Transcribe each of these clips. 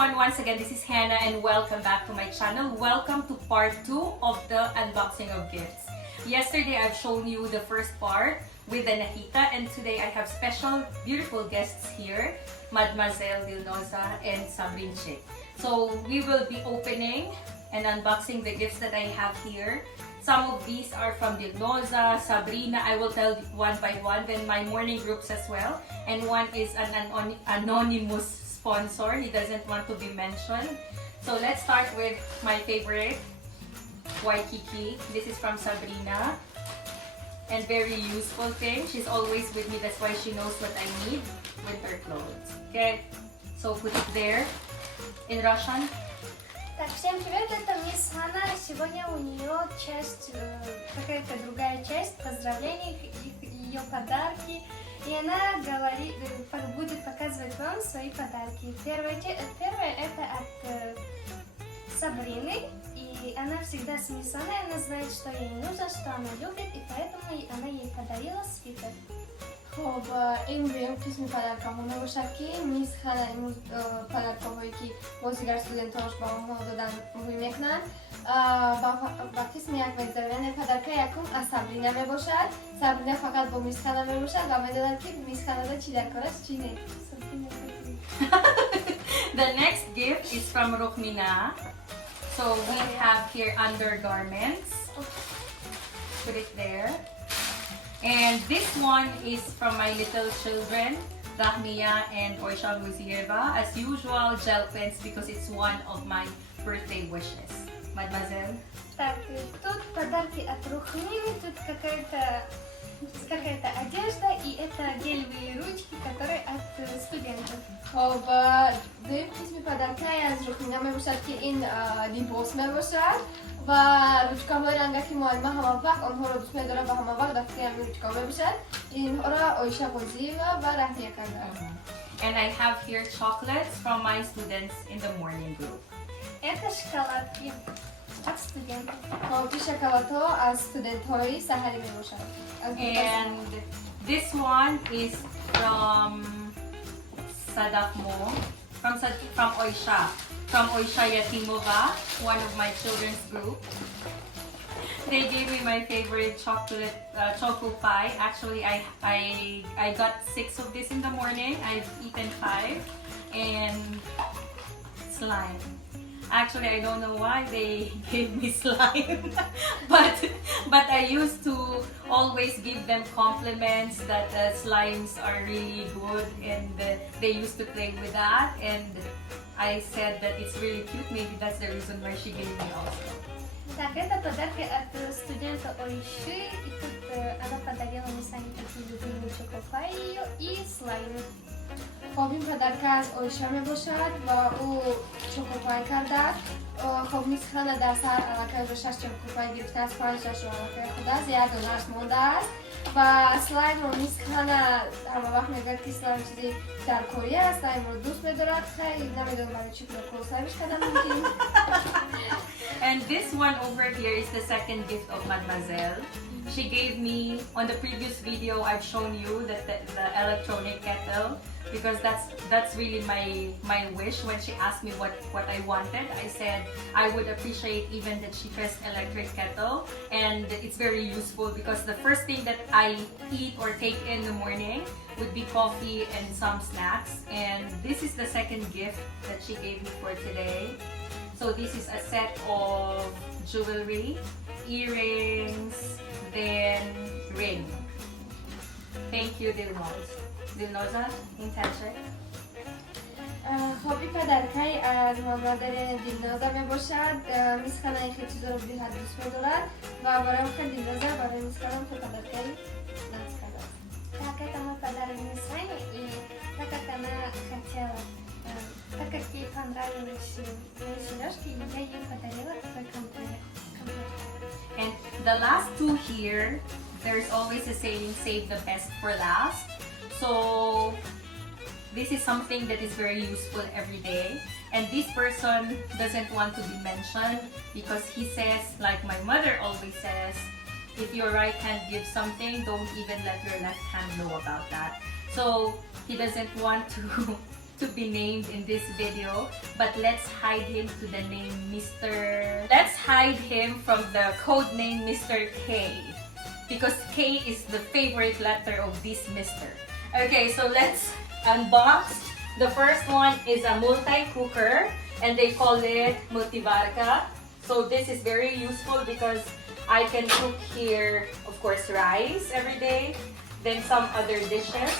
everyone, once again this is Hannah and welcome back to my channel. Welcome to part 2 of the unboxing of gifts. Yesterday I've shown you the first part with the Nakita, and today I have special beautiful guests here, Mademoiselle Dilnoza and Sabrinche. So we will be opening and unboxing the gifts that I have here. Some of these are from Dilnoza, Sabrina. I will tell one by one, then my morning groups as well. And one is an anonymous sponsor. He doesn't want to be mentioned. So let's start with my favorite, Waikiki. This is from Sabrina. And very useful thing. She's always with me. That's why she knows what I need with her clothes. Okay, so put it there. In Russian. Так, всем привет, это мисс Хана. Сегодня у нее часть, какая-то другая часть поздравлений, ее подарки. И она говорит, будет показывать вам свои подарки. Первое это от Сабрины. И она всегда с мисс Ханой, она знает, что ей нужно, что она любит. И поэтому она ей подарила свитер. خب این ویم قسمی پدرکامونه باشد که میز خانه امروز پدرکاهایی که بازیگر استودنتاش با ما دادن مهم میکنند با قسم یک ویزدرمین پدرکه یکم از سابرینا می باشد. سابرینا فقط با میز خانه می باشد و می دادن که میز خانه دا چی در کار است چی نه. The next gift is from Rukmina. So we have here undergarments. Put it there. And this one is from my little children, Rahmiya and Oysha Muzieva. As usual, gel pens because it's one of my birthday wishes. Mademoiselle? Так, тут подарки от Рухмины, тут какая-то одежда, и это гелевые ручки, которые от студентов. خب دویم قسمی پدرکه از رخمینا می باشد که این لیباس می باشد و روچکا های رنگکی معلمه همه وقت آنها را دوست می دارم و همه وقت دفته همین روچکا می باشد. اینها را آیشه بازی و رحمیه کردن. And I have here chocolates from my students in the morning group. Это шоколадки от студентов. خب این شکلات‌ها از استودنت‌های سحری می باشد. And this one is from Sadafmo, from Oysha Yatimova, one of my children's group. They gave me my favorite chocolate choco pie. Actually, I got 6 of this in the morning. I've eaten 5, and slime. Actually, I don't know why they gave me slime, but I used to always give them compliments that slimes are really good, and they used to play with that, and I said that it's really cute. Maybe that's the reason why she gave me also. Так, это подарки от студента Ойши, и тут она подарила мне сами такие любимые чокопаи ее и слаймы. خب این پدرکه از آیشه می باشد و او چوکوپای کرده. خب میز خانه در سر علاقه رو 6 چوکوپای گرفته از 5 تاش رو علاقه خود است، یک دونش مونده است و سلایم رو میز خانه همه وقت میگه که سلایم چیزی در کوریه است، سلایم رو دوست می‌دارد. خیلی نمیدونم برای چی کنه سلایمش کردم ممکن. And this one over here is the second gift of Mademoiselle. She gave me, on the previous video I've shown you that the electronic kettle, because that's really my wish. When she asked me what I wanted, I said I would appreciate even the cheapest electric kettle, and it's very useful because the first thing that I eat or take in the morning would be coffee and some snacks. And this is the second gift that she gave me for today. So this is a set of jewelry, earrings, then ring. Thank you, Dilnoza, in Tajik. خب این پدرکه از مادر دیلنازا می باشد. میز خانه این خیلی چیزا رو بی‌حد دوست می دارد و برای خیلی دیلنازا برای میز خانه که پدرکه نفس کرده. Так, это мой подарок мисс Хане, и так как она хотела, так как ей понравились мои сережки, я ей подарила такой комплект. And the last two here, there's always a saying, save the best for last. So this is something that is very useful every day. And this person doesn't want to be mentioned because he says, like my mother always says, if your right hand gives something, don't even let your left hand know about that. So he doesn't want to to be named in this video, but let's hide him to the name Mr. Let's hide him from the code name Mr. K, because K is the favorite letter of this Mr. Okay, so let's unbox. The first one is a multi-cooker, and they call it multivarka. So this is very useful because I can cook here, of course, rice every day, then some other dishes.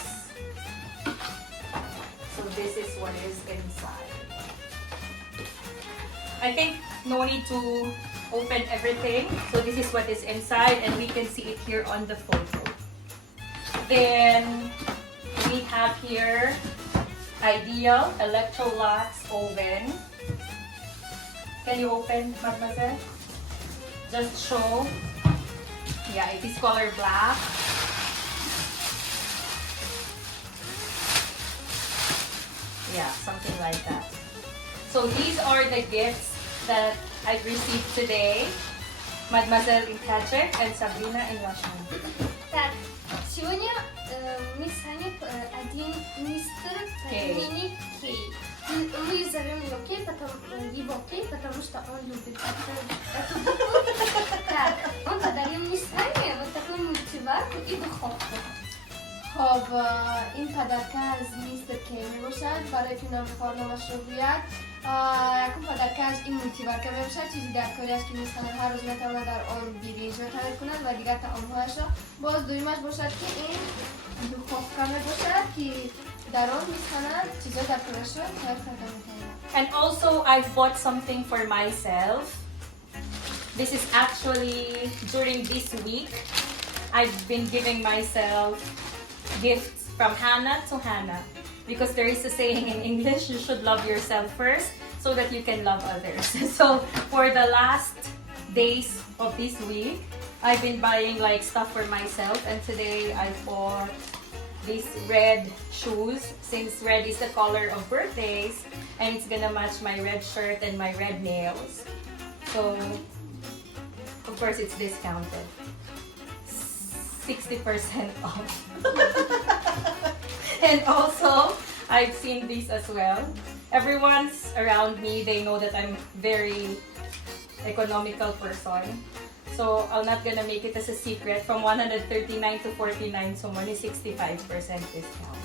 So this is what is inside. I think no need to open everything. So this is what is inside, and we can see it here on the photo. Then we have here Ideal Electrolux oven. Can you open, mademoiselle? Just show. Yeah, it is color black. Yeah, something like that. So these are the gifts that I've received today. Mademoiselle in Kajek and Sabrina in Russian. Так, сегодня мы с Аней один мистер по имени Кей. Мы зовем его Кей, потому что он любит эту букву. Так, он подарил мне с Аней вот такую мультиварку и духовку. خب این پدرکه از میستر کی می باشد. برای فیلم کارنامه‌اش رو بیاد. یکم پدرکه از این مولتی‌ورکه می باشد. چیزی در کاری است که می‌خواهد هر روز می‌تواند در آن برنج تهیه کند و دیگر طعام‌هایش را. باز دومیش باشد که این دуховка می باشد که در آن می‌تواند چیزا در کارش را تهیه کند. And also I bought something for myself. This is actually during this week. I've been giving myself gifts from Hannah to Hannah, because there is a saying in English, you should love yourself first so that you can love others. So for the last days of this week, I've been buying like stuff for myself, and today I bought these red shoes, since red is the color of birthdays, and it's gonna match my red shirt and my red nails. So of course it's discounted. 60% off. And also, I've seen these as well. Everyone's around me, they know that I'm very economical person. So I'm not gonna make it as a secret. From 139 to 49, so only 65% discount.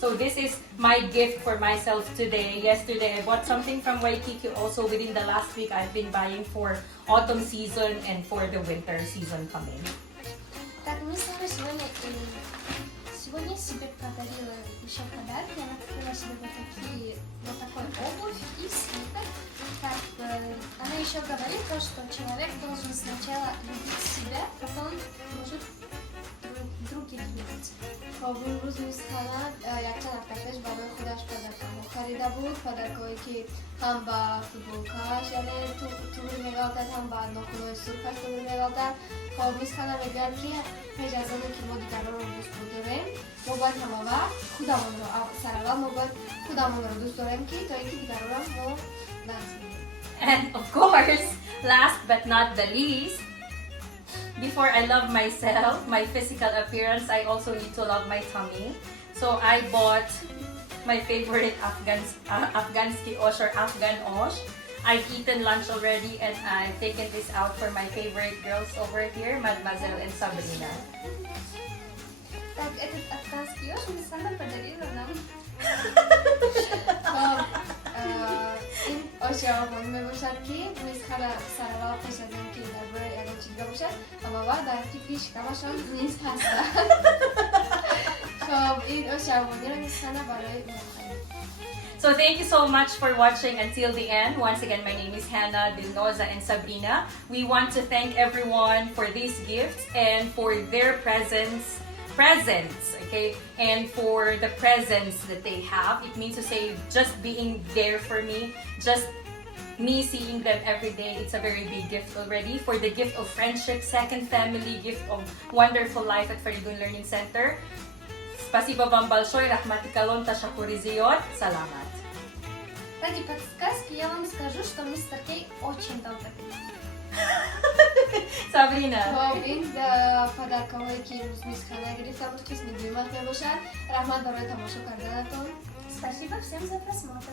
So this is my gift for myself today. Yesterday I bought something from Waikiki. Also within the last week, I've been buying for autumn season and for the winter season coming. Так, мы с вами сегодня себе подарила еще подарки. Она купила себе вот такой обувь и свитер. Так, она еще говорит, что человек должен сначала любить себя, потом может других любить. خب امروز می‌خواهد یک چند هفته پیش برای خودش پدرک‌ها خریده بود. پدرک‌هایی که هم به فوتبالکاش یعنی توبر می‌گفتند، هم به ناخن‌های سرخش توبر می‌گفتند. خب می‌خواهد بگوید که پیش از آنکه که ما دیگران رو دوست بداریم، ما باید همه وقت خودمان رو سر اول ما باید خودمان رو دوست داریم که تا اینکه دیگران رو ما دوست بداریم. And of course, last but not the least, before I love myself, my physical appearance, I also need to love my tummy. So I bought my favorite Afghanski osh or Afghan osh. I've eaten lunch already, and I've taken this out for my favorite girls over here, Mademoiselle and Sabrina. Так, этот афганский ёж Мисана подарила нам. این آش آفغانی می باشد که میزخل سروا پیش از این که در برای اگر چیزا باشد اما بعد در که پیش کمشان نیز هستند. خب این آش آفغانی را میزخل برای So thank you so much for watching until the end. Once again, my name is Hannah, Dinoza, and Sabrina. We want to thank everyone for these gifts and for their presents, okay? And for the presents that they have. It means to say just being there for me, just me seeing them every day, it's a very big gift already. For the gift of friendship, second family, gift of wonderful life at Faridun Learning Center. Спасибо вам большое, рахматикалон ташакуризиот, саламат. Ради подсказки я вам скажу, что мистер Кей очень добрый. Sabrina. خب این پدرک‌هایی که امروز میزخل گرفته بود قسم دویمت می باشد. رحمت برای تماشا کردنتون. Спасибо всем за просмотр.